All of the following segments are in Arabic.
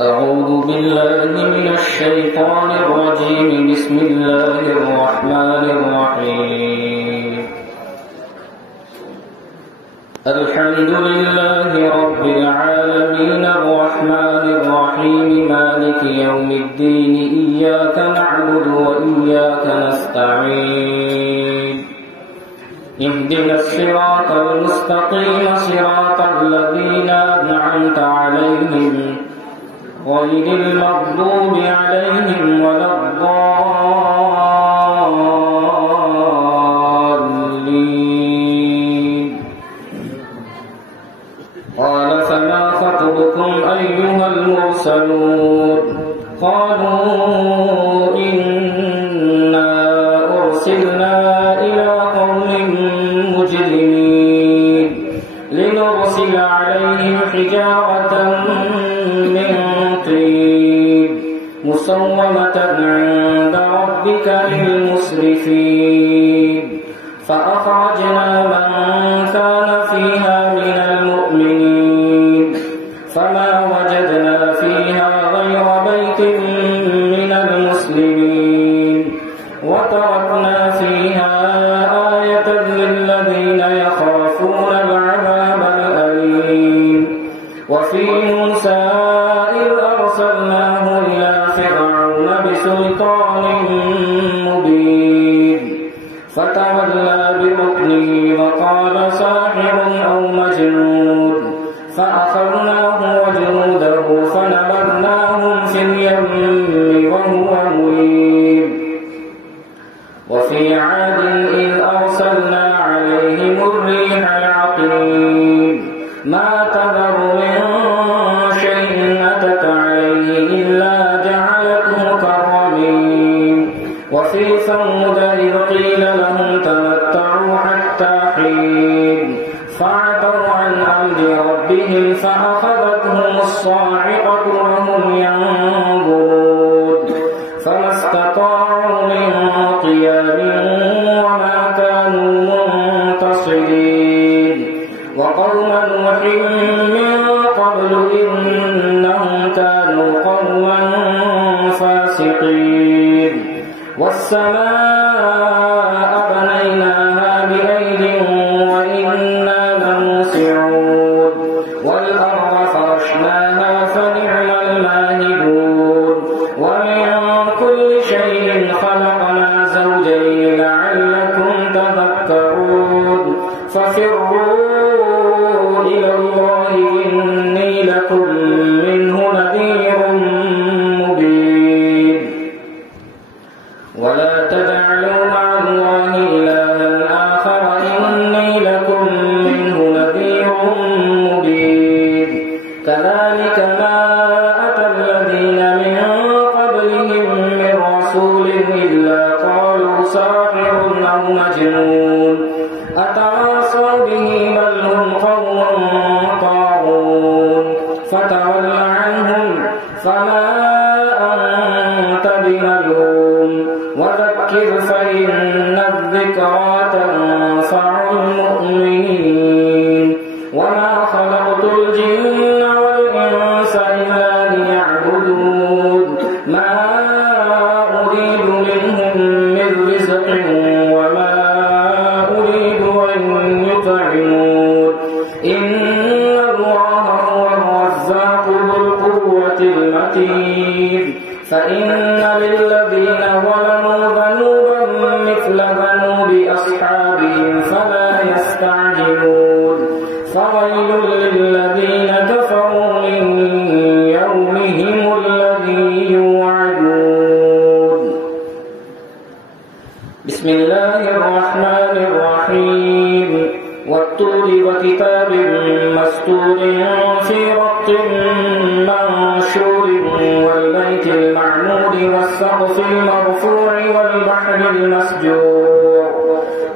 أعوذ بالله من الشيطان الرجيم. بسم الله الرحمن الرحيم. الحمد لله رب العالمين الرحمن الرحيم مالك يوم الدين إياك نعبد وإياك نستعين. اهدنا الصراط المستقيم صراط الذين أنعمت عليهم غير المغضوب عليهم ولا الضالين. قال فما خطبكم أيها المرسلون؟ قالوا إنا أرسلنا إلى قوم مجرمين لنرسل عليهم حجارة من طين مسومة عند ربك للمسرفين. فأخرجنا من كان فيها من المؤمنين فما وجدنا فيها غير بيت من المسلمين وتركنا فيها آية للذين يخافون العذاب الأليم. وفي موسى إذ أرسلناه إلى فرعون بسلطان مبين فتولى بركنه وقال ساحر أو مجنون. فأخذناه وجنوده فنبذناهم في اليم وهو مليم. وفي عاد إذ أرسلنا عليهم الريح العقيم ما تذر من شيء أتت عليه إلا جعلته كالرميم. وفي ثمود إذ قيل لهم تمتعوا حتى حين فعتوا عن أمر ربهم فأخذتهم الصاعقة وهم ينظرون فما استطاعوا من قيام وما كانوا منتصرين. وقوم نوح من قبل إنهم كانوا قوما فاسقين. والسماء بنيناها بأيد وإنا لموسعون. والأرض فرشناها فنعم الماهدون. ومن كل شيء خلقنا زوجين لعلكم تذكرون. ففروا إلى الله إني لكم منه نذير مبين. ولا تجعلوا مع الله إلها آخر إني لكم منه نذير مبين. كذلك ما أتى الذين من قبلهم من رسول إلا قالوا ساحر أو مجنون أتواصوا به بل هم قوم طاغون. فتول عنهم فما أنت بملوم وذكر فإن الذكرى تنفع المؤمنين. وما خلقت الجن والإنس إلا ليعبدون ما أريد منهم من رزق وما أريد أن يطعمون. إن الله هو الرزاق ذو القوة المتين. فإن للذين ظلموا ذنوبا مثل ذنوب أصحابهم فلا يستعجلون. فويل للذين كفروا من يومهم الذي يوعدون. بسم الله الرحمن الرحيم. والطور وكتاب مسطور في رق منشور والبيت المعمور والسقف المرفوع والبحر المسجور.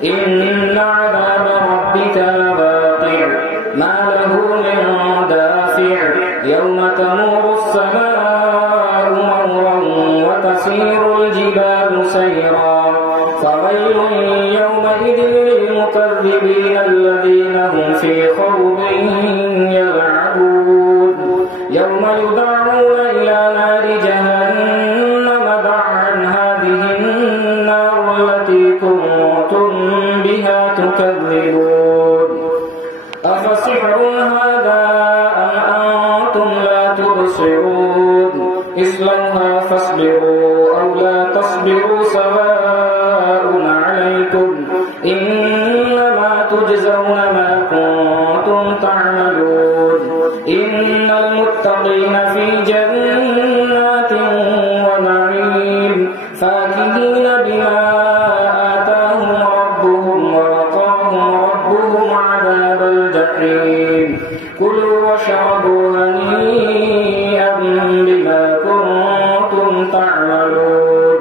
إن عذاب ربك لواقع ما له من دافع. يوم تمور السماء مورا وتسير الجبال سيرا. فويل يومئذ للمكذبين الذين هم في خوض يلعبون. يوم يدعون يحشرون إلى نار جهنم دعا هذه النار التي كنتم بها تكذبون أفسحر هذا أم أنتم لا تبصرون اصلوها فاصبروا أو لا تصبروا سواء عليكم إنما تجزون ما كنتم تعملون إن المتقين في جنات ونعيم فاكهين بما آتاهم ربهم ووقاهم ربهم عذاب الجحيم كلوا واشربوا هنيئا بما كنتم تعملون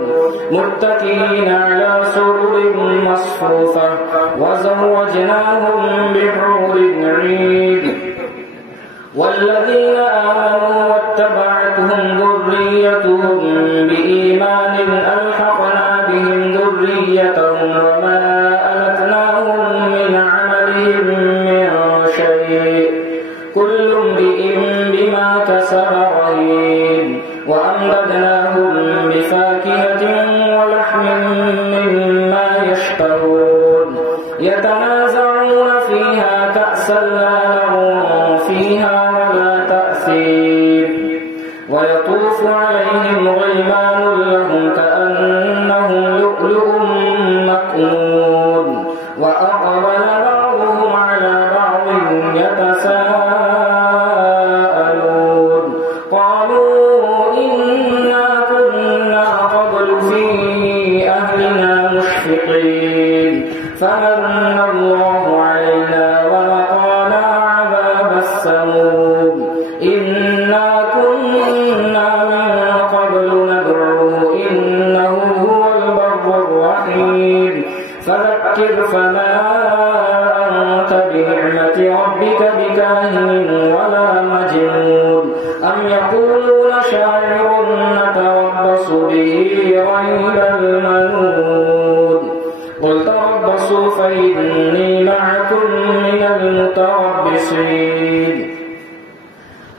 متكئين على سرر مصفوفة وزوجناهم بحور عين والذين آمنوا واتبعتهم ذريتهم بإيمان ألحقنا بهم ذريتهم وما ألتناهم من عملهم من شيء كل امرئ بما كسب رهين وأمددناهم بفاكهة ولحم مما يشتهون يتنازعون فيها كأسا لا لغو فيها ولا تأثيم ويطوف عليهم غلمان لهم كأنهم لؤلؤ مكنون وأقبل بعضهم على بعض يتساءلون قالوا إنا كنا قبل في أهلنا مشفقين فمن الله علينا ووقانا عذاب السموم إنا كنا من قبل ندعوه إنه هو البر الرحيم فذكر فما أنت بنعمة ربك بكاهن ولا مجنون أم يقولون شاعر نتربص به ريب المنون قل تربصوا فإني معكم من المتربصين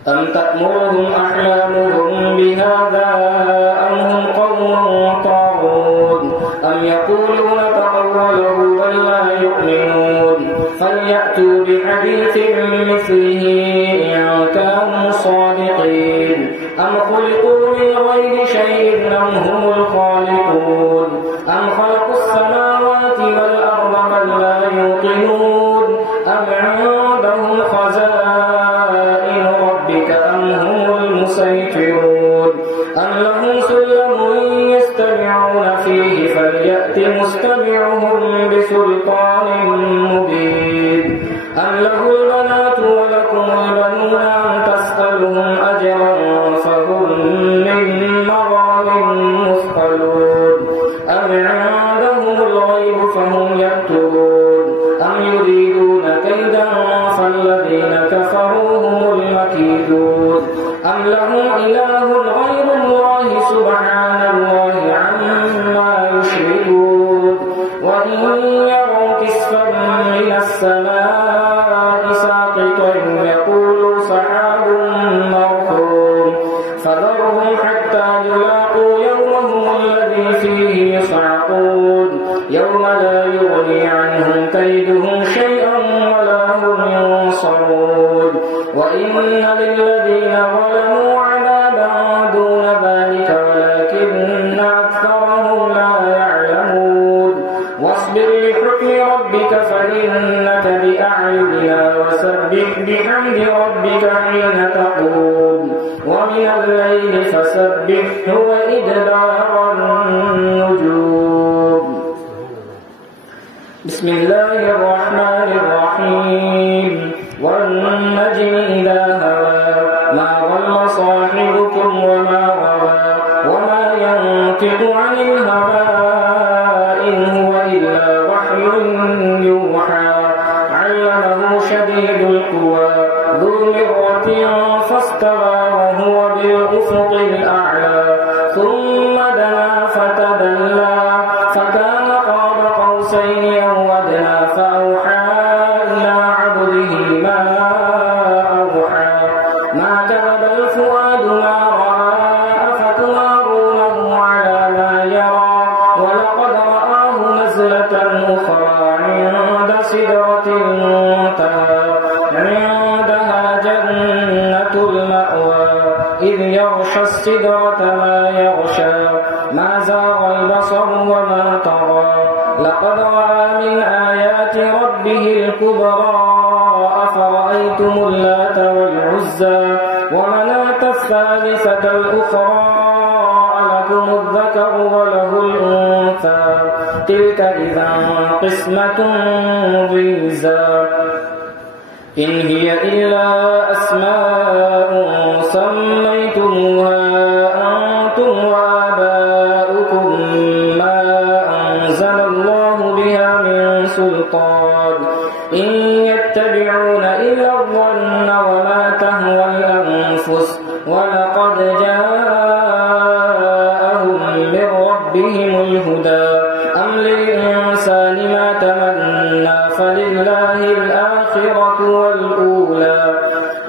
أم تأمرهم أحلامهم بهذا أم هم قوم طاغون أم يقولون تقوله بل لا يؤمنون فليأتوا بحديث مثله إن كانوا صادقين أم خلقوا من غير شيء أم هم الخالقون أم خلقوا السماوات والأرض بل لا يوقنون أم عندهم خزائن ربك أم هم المسيطرون أم لهم سلم يستمعون فيه فليأت مستمعهم بسلطان مبين أم له البنات ولكم البنون أم تسألهم أجرا فهم من مغرم مثقلون أم عندهم الغيب فهم يكتبون أم يريدون كيدا فالذين كفروا هم المكيدون أم لهم إله غير الله سبحان الله عما يشركون وإن يروا كسفا من السماء ساقطا يقولوا سحاب مركوم فذرهم حتى يلاقوا يومهم الذي فيه يصعقون يوم لا يغني عنهم كيدهم شيئا ولا هم ينصرون وإن للذين ظلموا عذابا دون ذلك ولكن أكثرهم لا يعلمون واصبر لحكم ربك فإنك بأعيننا وسبح بحمد ربك حين تقوم ومن الليل فسبحه وإدبار النجوم بسم الله الرحمن الرحيم والنجم إذا هوى ما ضل صاحبكم وما غوى وما ينطق عن الهوى إن هو إلا وحي يوحى علمه شديد القوى ذو مرة فاستوى وهو بالأفق الأعلى ثم دنا فتدلى فكان قاب قوسين أو أدنى فأوحى إلى عبده ما أوحى ما كذب الفؤاد ما رأى إذ يغشى السدرة ما يغشى ما زاغ البصر وما طغى لقد رأى من آيات ربه الكبرى أفرأيتم اللات والعزى ومناة الثالثة الأخرى ألكم الذكر وله الأنثى تلك إذا قسمة ضيزى إن هي إلا أسماء سميتموها أنتم وآباؤكم ما أنزل الله بها من سلطان إن يتبعون إلا الظن وما تهوى الأنفس ولقد جاءهم من ربهم الهدى أم للإنسان ما تمنى فلله الآخرة والأولى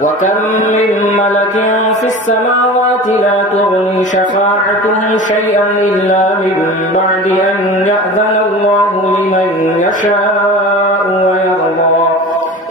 وكم من ملك في السماوات لا تغني شفاعتهم شيئا إلا من بعد أن يأذن الله لمن يشاء ويرضى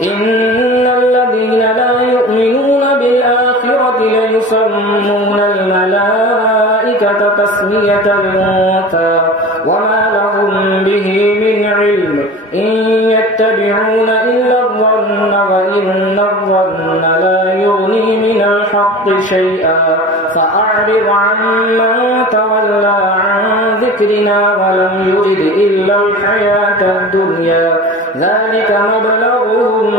إن الذين لا يؤمنون بالآخرة ليسمون الملائكة تسمية الأنثى وما لهم به من علم إن يتبعون إلا الظن وإن الظن لا يغني من الحق شيئا فأعرض عمن تولى عن ذكرنا ولم يرد إلا الحياة الدنيا ذلك مبلغهم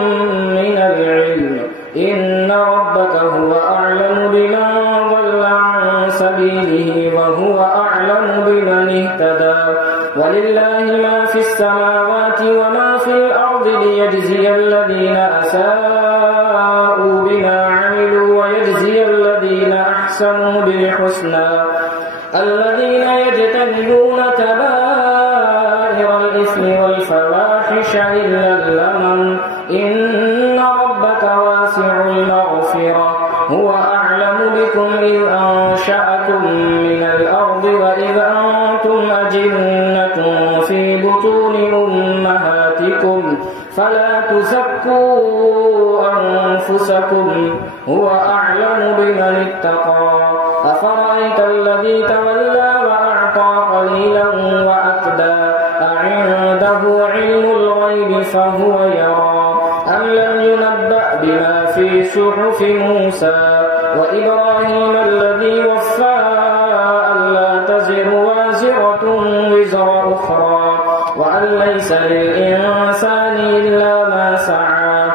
من العلم إن ربك هو أعلم بمن ضل عن سبيله وهو أعلم بمن اهتدى ولله ما في السماوات وما في الأرض ليجزي الذين أساءوا بما عملوا ويجزي الذين أحسنوا بالحسنى الذين يجتنبون كبائر الإثم والفواحش إلا اللمم إن ربك واسع المغفرة هو أعلم بكم إذ أنشأكم من الأرض وإذ أنتم أجنة في بطون أمهاتكم فلا تزكوا أنفسكم هو أعلم بمن اتقى أفرأيت الذي تولى وأعطى قليلا وأكدى أعنده علم الغيب فهو يرى أم لم ينبأ بما في صحف موسى وإبراهيم الذي وفى ألا تزر وازرة وزر أخرى وأن ليس للإنسان إلا ما سعى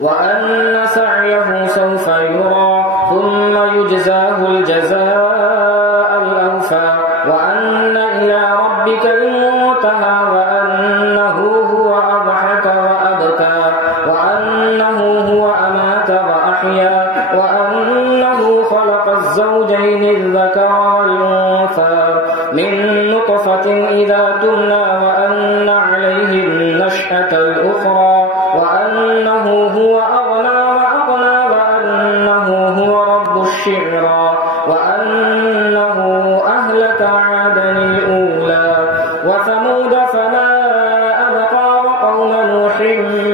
وأن سعيه سوف يرى ثم يجزاه الجزاء الأوفى وأن إلى ربك المنتهى وأنه هو أضحك وأبكى وأنه هو أمات وأحيا وأنه خلق الزوجين الذكر والأنثى من نطفة إذا تمنى وأن عليه النشأة الأخرى وأنه هو أغنى وأقنى وأنه هو رب الشعرى وأنه أهلك عادا الأولى وثمود فما أبقى وقوم نوح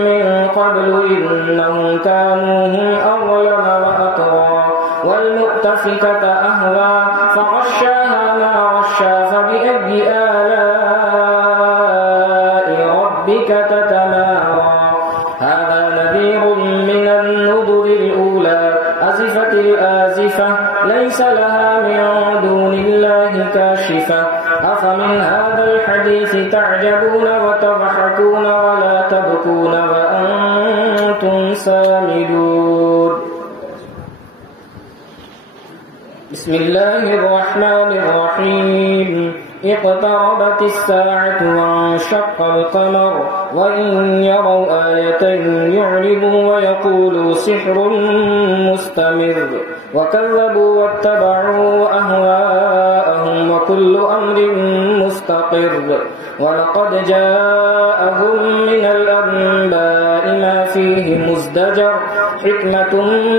من قبل إنهم كانوا هم أظلم وأطغى والمؤتفكة أهوى فغشاها ما غشى فبأي آلاء ربك تتمارى هذا نذير من النذر الأولى أزفت الآزفة ليس لها من دون الله كاشفة أفمن هذا الحديث تعجبون وتضحكون ولا تبكون وأنتم سامدون بسم الله الرحمن الرحيم اقتربت الساعة وانشق القمر وإن يروا آية يعرضوا ويقولوا سحر مستمر وكذبوا واتبعوا أهواءهم وكل أمر مستقر ولقد جاءهم من الأنباء ما فيه مزدجر حكمة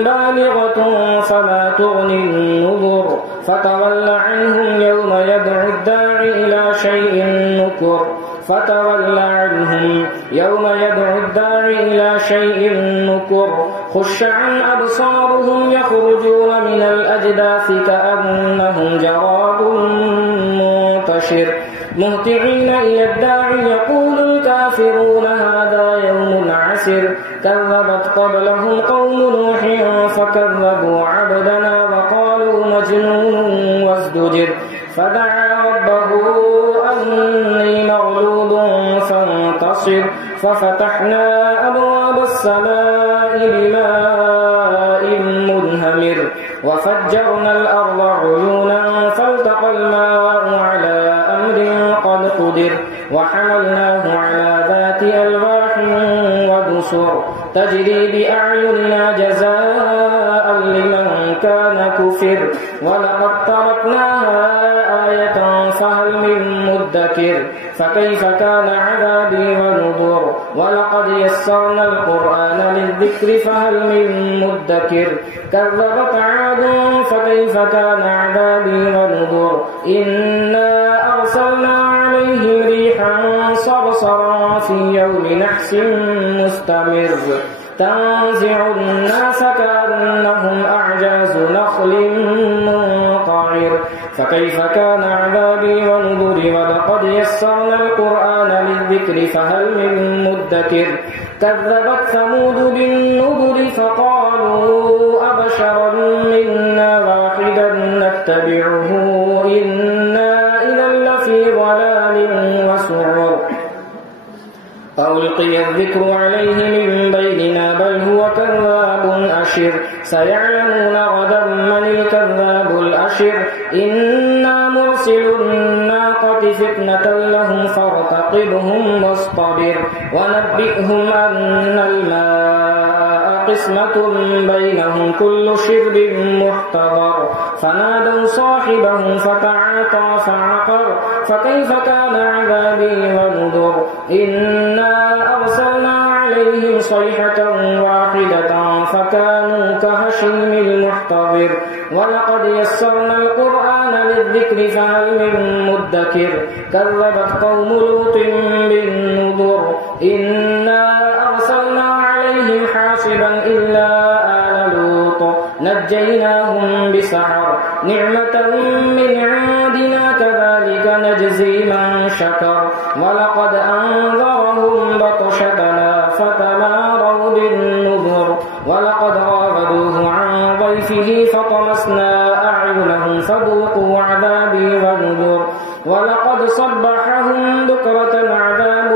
بالغة فما تغني النذر فتول عنهم يوم يدعو الداعي إلى شيء نكر فتول عنهم يوم يدعو الداعي إلى شيء نكر خش عن أبصارهم يخرجون من الأجداث كأنهم جراد منتشر مهطعين إلى الداعي يقول الكافرون هذا يوم عسر كذبت قبلهم قوم نوح فكذبوا عبدنا وقالوا مجنون وازدجر فدعا ربه أني مغلوب فانتصر ففتحنا أبواب السماء بماء منهمر وفجرنا الأرض عيونا فالتقى الماء على أمر قد قدر وحملناه على ذات ألواح ودسر تجري بأعيننا جزاء لمن كان كفر ولقد تركناها آية فهل من مدكر فكيف كان عذابي ونذر ولقد يسرنا القرآن للذكر فهل من مدكر كذبت عاد فكيف كان عذابي ونذر إنا أرسلنا عليهم ريحا صرصرا في يوم نحس مستمر تنزع الناس كأنهم أعجاز نخل منقعر فكيف كان عذابي ونذر ولقد يسرنا القرآن للذكر فهل من مدكر كذبت ثمود بالنذر فقالوا أبشرا منا واحدا نتبعه إنا إذا لفي ضلال وسعر ألقي الذكر عليه من بيننا بل هو كذاب أشر سيعلمون غدا من الكذاب الأشر إنا مرسل الناقة فتنة لهم فارتقبهم واصطبر ونبئهم أن الماء قسمة بينهم كل شرب محتضر فنادوا صاحبهم فتعاطى فعقر فكيف كان عذابي ونذر إنا أرسلنا عليهم صيحة واحدة فكانوا كهشيم المحتضر ولقد يسرنا القرآن للذكر فهل من مدكر كذبت قوم لوط بالنذر إنا أرسلنا عليهم حاصبا إلا آل لوط نجيناهم بسحر نعمة من عندنا كذلك نجزي من شكر ولقد أنذرهم بطشتنا فتماروا بالنذر ولقد راودوه عن ضيفه فطمسنا أعينهم فذوقوا عذابي ونذر ولقد صبحهم بكرة عذاب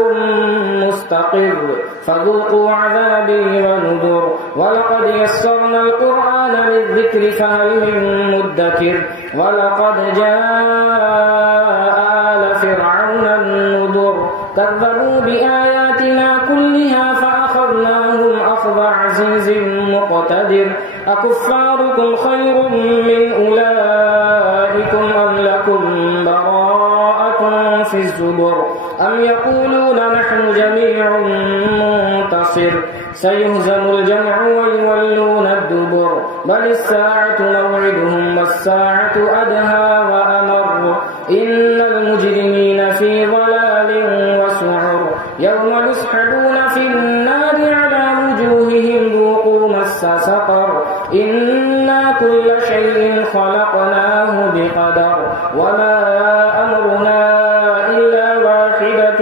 مستقر فذوقوا عذابي ونذر ولقد يسرنا القرآن للذكر فهل من مدكر ولقد جاء آل فرعون النذر كذبوا بآياتنا كلها فأخذناهم أخذ عزيز مقتدر أكفاركم خير من أولئكم أم لكم براءة في الزبر أم يقولون نحن جميع منتصر سيهزم الجمع ويولون الدبر بل الساعة موعدهم والساعة أدهى وأمر إن المجرمين في ضلال وسعر يوم يسحبون في النار على وجوههم ذوقوا مس سقر إنا كل شيء خلقناه بقدر وما أمرنا إلا واحدة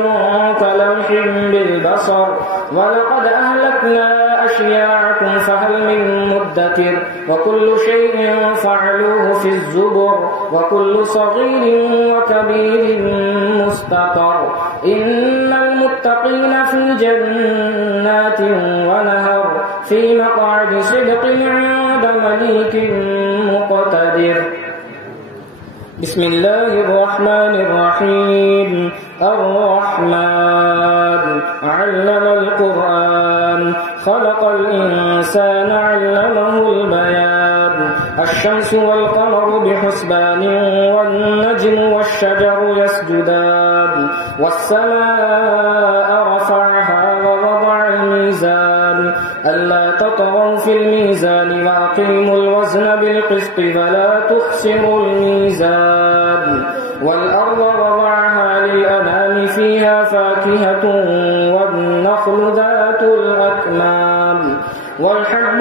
كلمح بالبصر ولقد أهلكنا أشياعكم فهل من مدكر وكل شيء فعلوه في الزبر وكل صغير وكبير مستقر إن المتقين في جنات ونهر في مقعد صدق عند مليك مقتدر بسم الله الرحمن الرحيم الرحمن علم القرآن خلق الإنسان علمه البيان الشمس والقمر بحسبان والنجم والشجر يسجدان والسماء رفعها ووضع الميزان ألا تطغوا في الميزان وأقيموا الوزن بالقسط ولا تخسروا الميزان والأرض وضعها للأنام فيها فاكهة والنخل ذات الأكمام والحب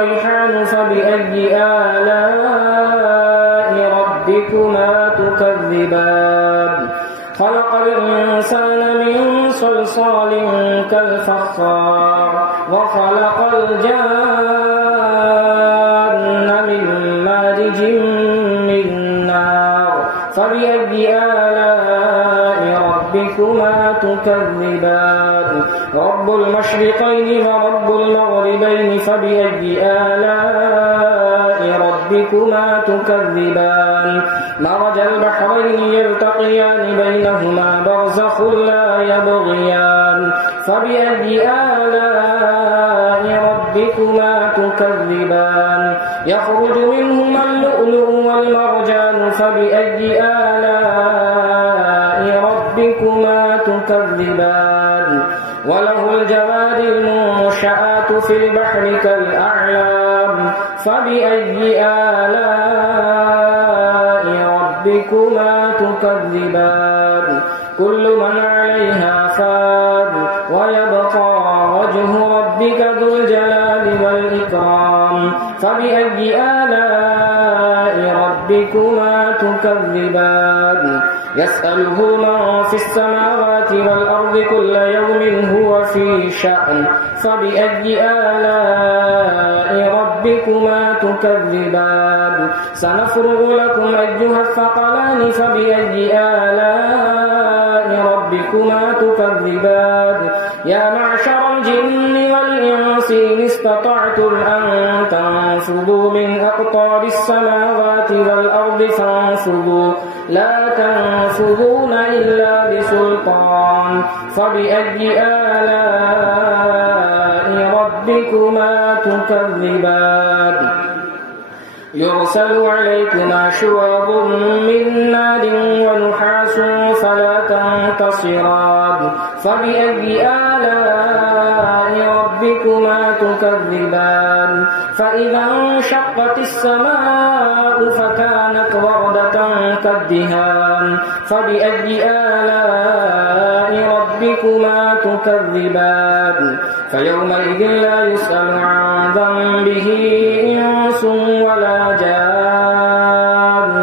والريحان فبأي آلاء ربكما تكذبان خلق الإنسان من صلصال كالفخار وخلق الجان من مارج من نار فبأي آلاء ربكما تكذبان رب المشرقين ورب المغربين فبأي آلاء ربكما تكذبان مرج البحرين يلتقيان بينهما برزخ لا يبغيان فبأي آلاء ربكما تكذبان يخرج منهما اللؤلؤ والمرجان فبأي آلاء ربكما تكذبان وله الجوار المنشآت في البحر كالأعلام فبأي آلاء ربكما تكذبان كل من عليها فان ويبقى وجه ربك ذو الجلال والإكرام فبأي آلاء ربكما تكذبان يسأله من في السماوات والأرض كل يوم هو في شأن فبأي آلاء ربكما تكذبان سنفرغ لكم أيها الثقلان فبأي آلاء ربكما تكذبان يا معشر الجن والإنس إن استطعتم أن تنفذوا من أقطار السماوات والأرض فانفذوا لا تنفذون إلا بسلطان فبأي آلاء ربكما تكذبان يرسل عليكما شواظ من نار ونحاس فلا تنتصران فبأي آلاء ربكما تكذبان فإذا انشقت السماء فكانت وردة كالدهان فبأي آلاء ربكما تكذبان فيومئذ لا يسأل عن ذنبه إنس ولا جان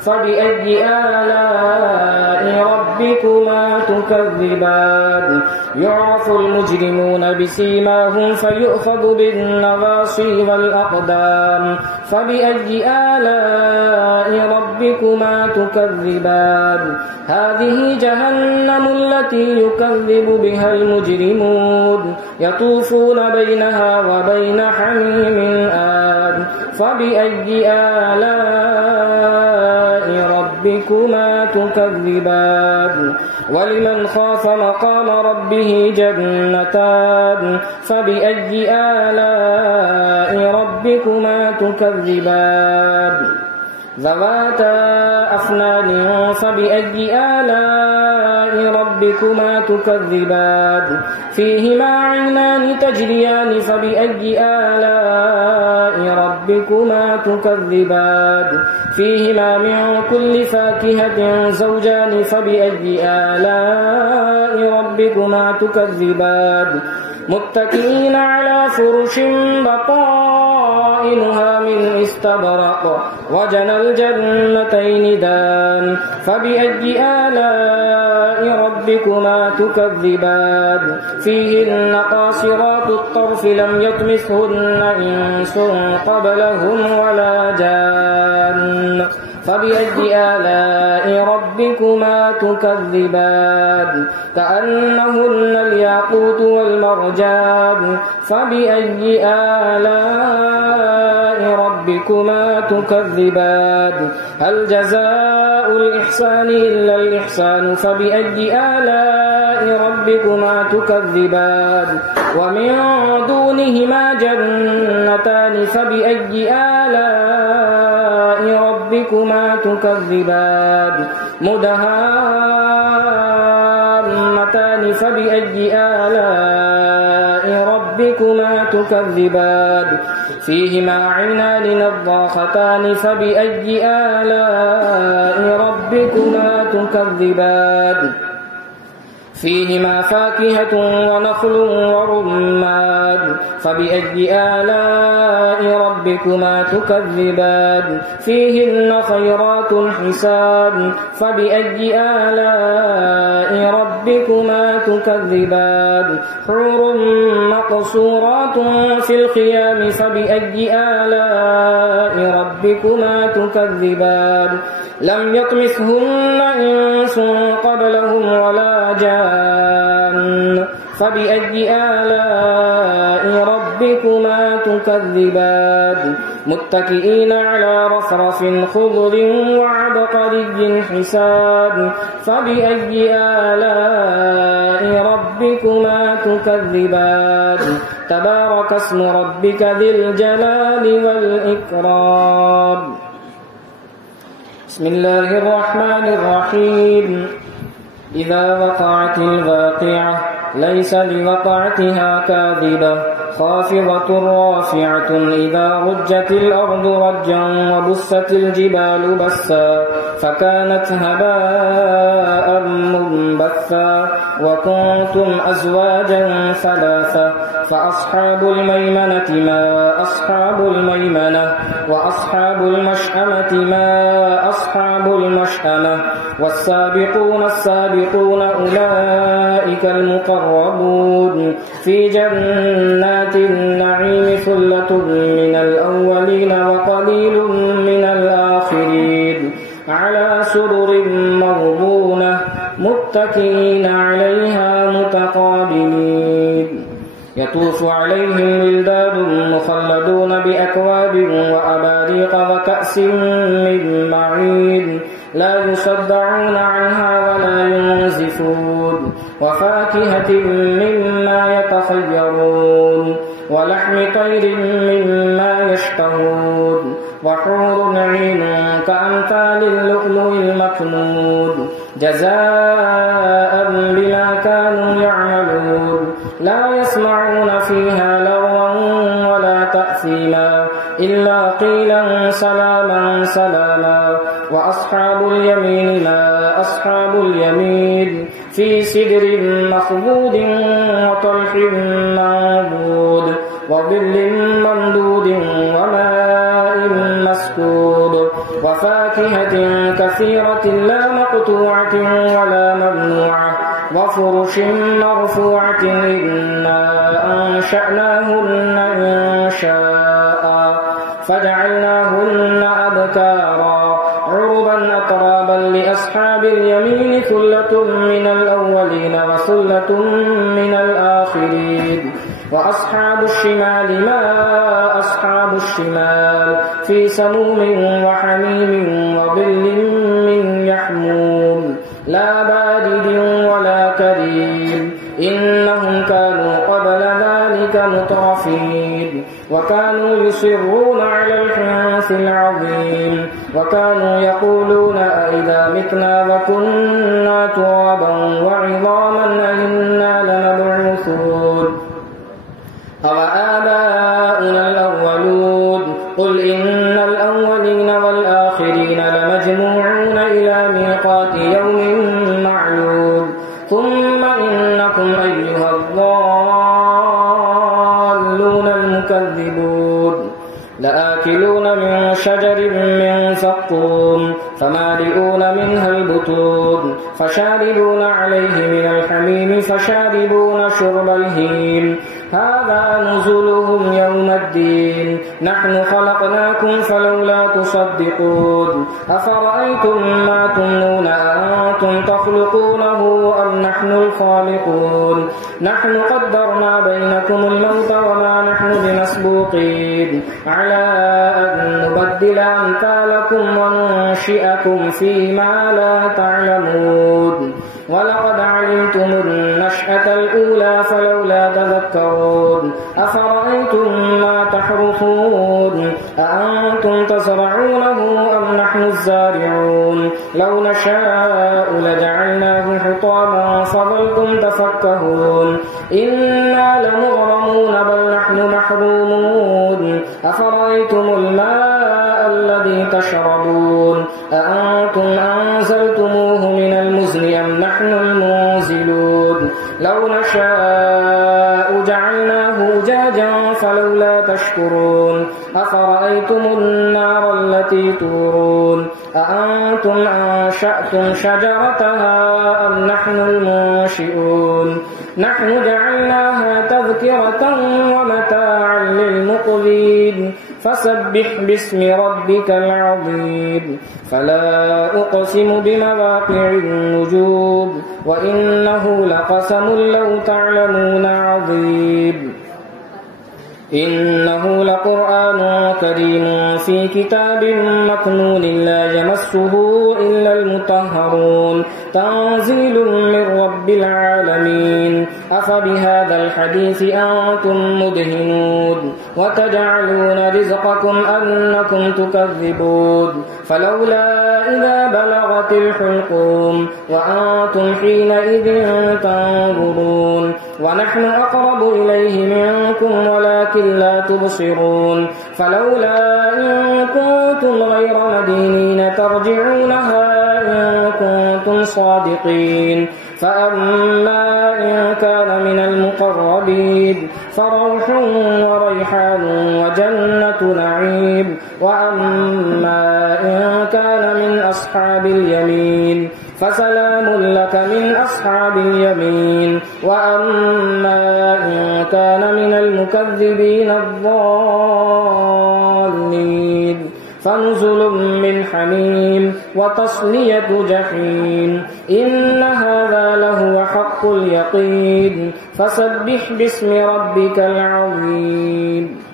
فبأي آلاء ربكما تكذبان يعرف المجرمون بسيماهم فيؤخذ بالنواصي والأقدام فبأي آلاء ربكما تكذبان هذه جهنم التي يكذب بها المجرمون يطوفون بينها وبين حميم آن فبأي آلاء ربكما تكذبان ولمن خاف مقام ربه جنتان فبأي آلاء ربكما تكذبان ذواتا أفنان فبأي آلاء ربكما تكذبان فيهما عينان تجريان فبأي آلاء ربكما تكذبان فيهما من كل فاكهة زوجان فبأي آلاء ربكما تكذبان متكئين على فرش بطائنها من استبرق وجنى الجنتين دان فبأي آلاء ربكما تكذبان فيهن قاصرات الطرف لم يطمثهن إنس قبلهم ولا جان فبأي آلاء ربكما تكذبان كأنهن الياقوت والمرجان فبأي آلاء ربكما تكذبان هل جزاء الإحسان إلا الإحسان فبأي آلاء ربكما تكذبان ومن دونهما جنتان فبأي آلاء ربكما تكذبان مدهامتان فبأي آلاء ربكما تكذبان فيهما عينان نضاختان فبأي آلاء ربكما تكذبان فيهما فاكهة ونخل ورمان فبأي آلاء ربكما تكذبان فيهن خيرات حسان فبأي آلاء ربكما تكذبان حور مقصورات في الخيام فبأي آلاء ربكما تكذبان لم يطمثهن إنس قبلهم ولا جان فبأي آلاء ربكما تكذبان متكئين على رفرف خضر وعبقري حسان فبأي آلاء ربكما تكذبان تبارك اسم ربك ذي الجلال والإكرام بسم الله الرحمن الرحيم إذا وقعت الواقعة ليس لوقعتها كاذبة خافضة رافعة إذا رجت الأرض رجا وبست الجبال بسا فكانت هباء منبثا وكنتم أزواجا ثلاثا فأصحاب الميمنة ما أصحاب الميمنة وأصحاب المشأمة ما أصحاب المشأمة والسابقون السابقون أولئك المقربون في جنات النعيم ثلة من الأولين وقليل من الآخرين على سرر موضونة متكئين عليها متقابلين يطوف عليهم ولدان مخلدون بأكواب وأباريق وكأس من معين لا يصدعون عنها ولا ينزفون وفاكهة مما يتخيرون ولحم طير مما يشتهون وحور عين كأمثال اللؤلؤ المكنون جزاء بما كانوا يعملون لا يسمعون فيها لغوا ولا تأثيما إلا قيلا سلاما سلاما وأصحاب اليمين ما أصحاب اليمين في سدر مخضود وطلح منضود وظل ممدود وماء مسكوب وفاكهة كثيرة لا مقطوعة ولا ممنوعة وفرش مرفوعة إنا أنشأناهن إنشاء فجعلناهن أبكارا عربا أترابا لأصحاب اليمين ثلة من الأولين وثلة من الآخرين وأصحاب الشمال ما أصحاب الشمال في سموم وحميم وظل من يحموم لا بارد ولا كريم إنهم كانوا قبل ذلك مترفين وكانوا يصرون على الحنث العظيم وكانوا يقولون أئذا متنا وكنا ترابا وعظاما أئنا لمبعوثون أوآباؤنا الأولون قل إن الأولين والآخرين لمجموعون إلى ميقات يوم معلوم ثم إنكم أيها الضالون المكذبون لآكلون من شجر من زقوم فمالئون منها البطون فشاربون عليه من الحميم فشاربون شرب الهيم هذا نزلهم يوم الدين نحن خلقناكم فلولا تصدقون أفرأيتم ما تمنون أأنتم تخلقونه أم نحن الخالقون نحن قدرنا بينكم الموت وما نحن بمسبوقين على أن نبدل أمثالكم وننشئكم فيما لا تعلمون ولقد علمتم النشأة الأولى فلولا تذكرون أفرأيتم ما تحرثون أأنتم تزرعونه أم نحن الزارعون لو نشاء لجعلناه حطاما فظلتم تفكهون إنا لمغرمون بل نحن محرومون أفرأيتم الماء الذي تشربون أأنتم أنزلتموه من المزن أم نحن المنزلون نشاء جعلناه أجاجا فلولا تشكرون أفرأيتم النار التي تورون أأنتم أنشأتم شجرتها أم نحن المنشئون نحن جعلناها تذكرة ومتاعا للمقوين فسبح باسم ربك العظيم فلا أقسم بمواقع النجوم وإنه لقسم لو تعلمون عظيم إنه لقرآن كريم في كتاب مكنون لا يمسه إلا المطهرون تنزيل من رب العالمين أفبهذا الحديث أنتم مدهنون وتجعلون رزقكم أنكم تكذبون فلولا إذا بلغت الحلقوم وأنتم حينئذ تنظرون ونحن أقرب إليه منكم ولكن لا تبصرون فلولا إن كنتم غير مدينين ترجعونها إن كنتم صادقين فأما إن كان من المقربين فروح وريحان وجنة نعيم وأما إن كان من أصحاب اليمين فسلام لك من أصحاب اليمين وأما إن كان من المكذبين الضالين فنزل من حميم وتصلية جحيم إن هذا لهو حق اليقين فسبح باسم ربك العظيم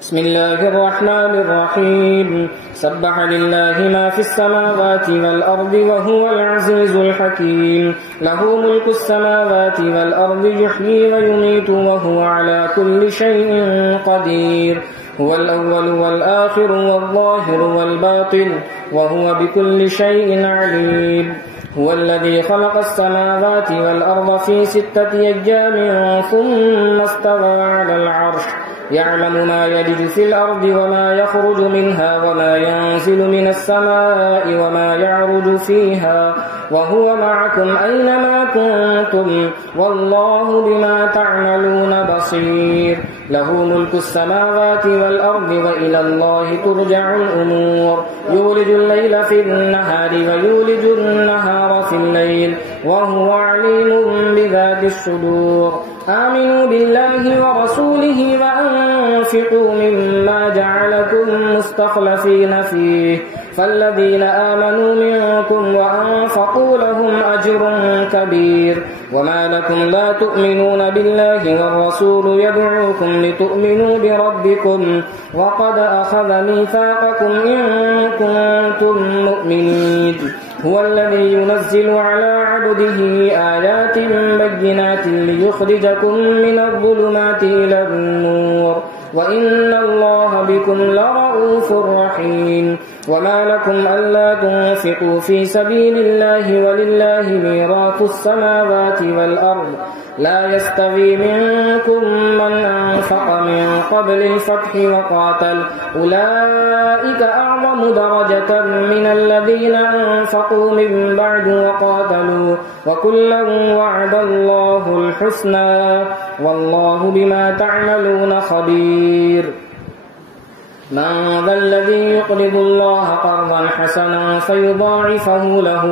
بسم الله الرحمن الرحيم سبح لله ما في السماوات والأرض وهو العزيز الحكيم له ملك السماوات والأرض يحيي ويميت وهو على كل شيء قدير هو الأول والآخر والظاهر والباطن وهو بكل شيء عليم هو الذي خلق السماوات والأرض في 6 أيام ثم استوى على العرش يعلم ما يلج في الأرض وما يخرج منها وما ينزل من السماء وما يعرج فيها وهو معكم أينما كنتم والله بما تعملون بصير له ملك السماوات والأرض وإلى الله ترجع الأمور يولج الليل في النهار ويولج النهار في الليل وهو عليم بذات الصدور آمنوا بالله ورسوله وأنفقوا مما جعلكم مستخلفين فيه فالذين آمنوا منكم وأنفقوا لهم أجر كبير وما لكم لا تؤمنون بالله والرسول يدعوكم لتؤمنوا بربكم وقد أخذ ميثاقكم إن كنتم مؤمنين هو الذي ينزل على عبده آيات بينات ليخرجكم من الظلمات إلى النور وإن الله بكم لرؤوف رحيم وما لكم ألا تنفقوا في سبيل الله ولله ميراث السماوات والأرض لا يستوي منكم من أنفق من قبل الفتح وقاتل أولئك أعظم درجة من الذين أنفقوا من بعد وقاتلوا وكلا وعد الله الحسنى والله بما تعملون خبير من ذا الذي يقرض الله قرضا حسنا فيضاعفه له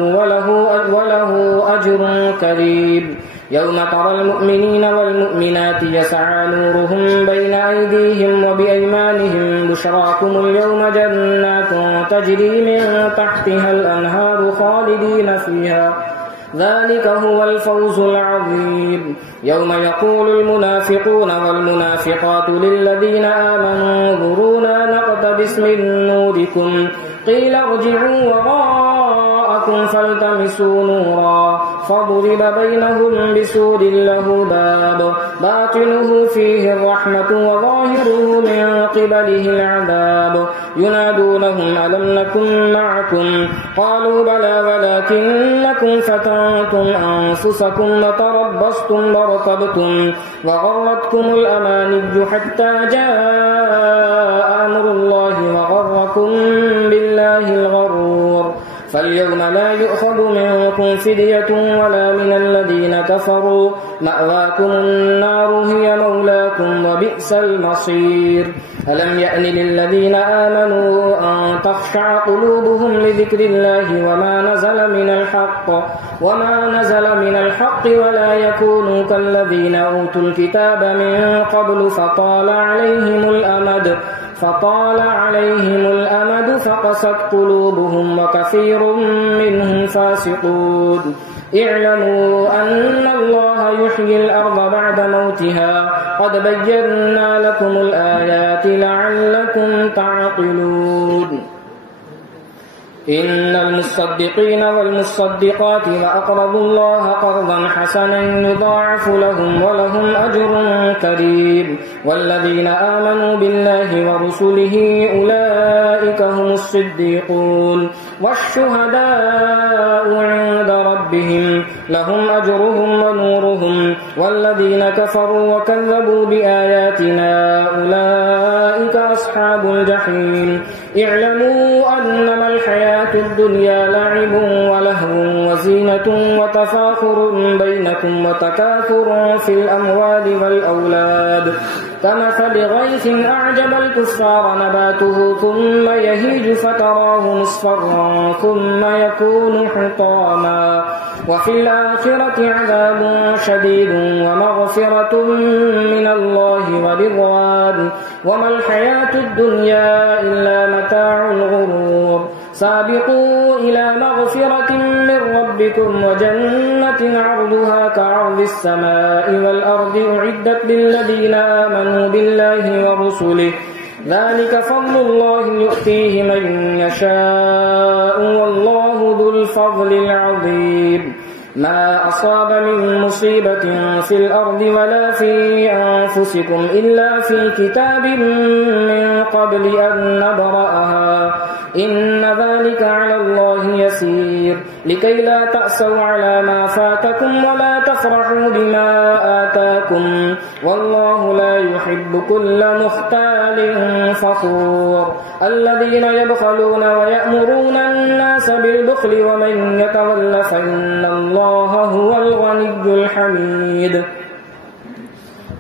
وله أجر كريم يوم ترى المؤمنين والمؤمنات يسعى نورهم بين أيديهم وبأيمانهم بشراكم اليوم جنات تجري من تحتها الأنهار خالدين فيها ذلك هو الفوز العظيم يوم يقول المنافقون والمنافقات للذين آمنوا انظرونا نقتبس من نوركم قيل ارجعوا وراءكم فالتمسوا نورا فضرب بينهم بسور له باب باطنه فيه الرحمة وظاهره من قبله العذاب ينادونهم ألم نكن معكم قالوا بلى ولكنكم فتنتم أنفسكم وتربصتم وارتبتم وغرتكم الأماني حتى جاء أمر الله وغركم بالله الغرور فاليوم لا يؤخذ منكم فدية ولا من الذين كفروا مأواكم النار هي مولاكم وبئس المصير ألم يأن للذين آمنوا أن تخشع قلوبهم لذكر الله وما نزل من الحق ولا يكونوا كالذين أوتوا الكتاب من قبل فطال عليهم الأمد فقست قلوبهم وكثير منهم فاسقون اعلموا أن الله يحيي الأرض بعد موتها قد بينا لكم الآيات لعلكم تعقلون إن المصدقين والمصدقات وأقرضوا الله قرضا حسنا يضاعف لهم ولهم أجر كريم والذين آمنوا بالله ورسله أولئك هم الصديقون والشهداء عند ربهم لهم أجرهم ونورهم والذين كفروا وكذبوا بآياتنا أولئك أصحاب الجحيم اعلموا أنما الحياة الدنيا لعب ولهو وزينة وتفاخر بينكم وتكاثر في الأموال والأولاد كمثل غيث أعجب الكفار نباته ثم يهيج فتراه مصفرا ثم يكون حطاما وفي الآخرة عذاب شديد ومغفرة من الله ورضوان وما الحياة الدنيا إلا متاع الغرور سابقوا إلى مغفرة من ربكم وجنة عرضها كعرض السماء والأرض أعدت للذين آمنوا بالله ورسله ذلك فضل الله يؤتيه من يشاء والله ذو الفضل العظيم ما أصاب من مصيبة في الأرض ولا في أنفسكم إلا في كتاب من قبل أن نبرأها إن ذلك على الله يسير لكي لا تأسوا على ما فاتكم ولا تفرحوا بما آتاكم والله لا يحب كل مختال فخور الذين يبخلون ويأمرون الناس بالبخل ومن يتول فإن الله هو الغني الحميد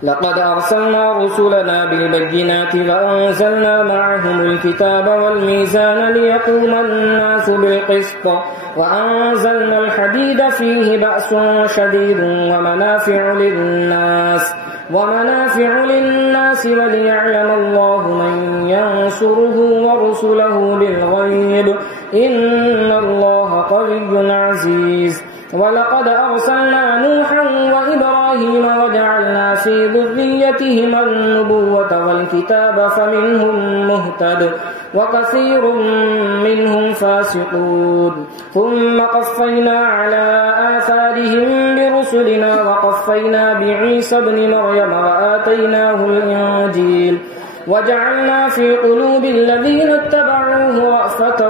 لقد أرسلنا رسلنا بالبينات وأنزلنا معهم الكتاب والميزان ليقوم الناس بالقسط وأنزلنا الحديد فيه بأس شديد ومنافع للناس وليعلم الله من ينصره ورسله بالغيب إن الله قوي عزيز ولقد أرسلنا نوحا وإبراهيم وجعلنا في ذريتهما النبوة والكتاب فمنهم مهتد وكثير منهم فاسقون ثم قفينا على آثارهم برسلنا وقفينا بعيسى ابن مريم وآتيناه الإنجيل وجعلنا في قلوب الذين اتبعوه رأفة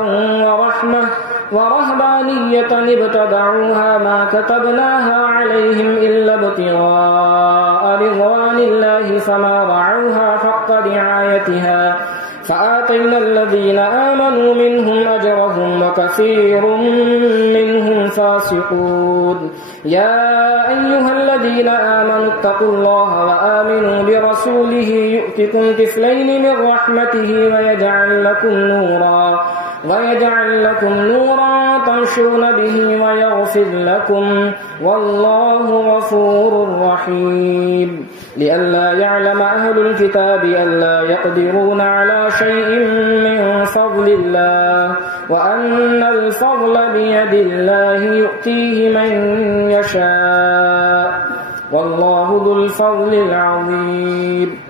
ورحمة ورهبانية ابتدعوها ما كتبناها عليهم إلا ابتغاء رضوان الله فما رعوها حق رعايتها فآتينا الذين آمنوا منهم أجرهم وكثير منهم فاسقون يا أيها الذين آمنوا اتقوا الله وآمنوا برسوله يؤتكم كفلين من رحمته ويجعل لكم نورا تمشون به ويغفر لكم والله غفور رحيم لئلا يعلم أهل الكتاب ألا يقدرون على شيء من فضل الله وأن الفضل بيد الله يؤتيه من يشاء والله ذو الفضل العظيم